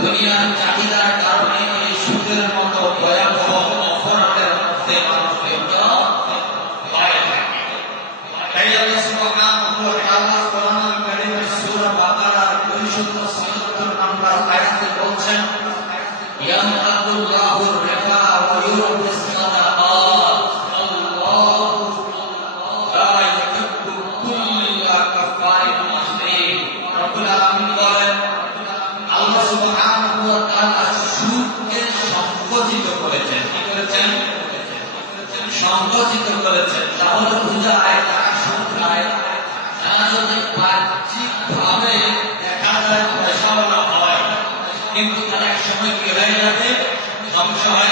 দুনিয়ার চাহিদার কারণে সুদের মতো ভয়াবহ অপরাধের মধ্যে মানুষ লিপ্ত হয়ে তাই আল্লাহ সুবহানাহু ওয়া তাআলা কোরআনুল কারীমের সূরা বাকারার 277 নম্বর আয়াতে বলছেন, ইয়ামহাকুল্লাহু রিবা করেছেন সংকোচিত করেছেন। তাহলে বোঝায় তারা বাহ্যিক ভাবে দেখা যায়, পয়সাওয়ালা হয়। কিন্তু তারা এক সময় কি হয়ে যাবে? ধ্বংস হয়ে।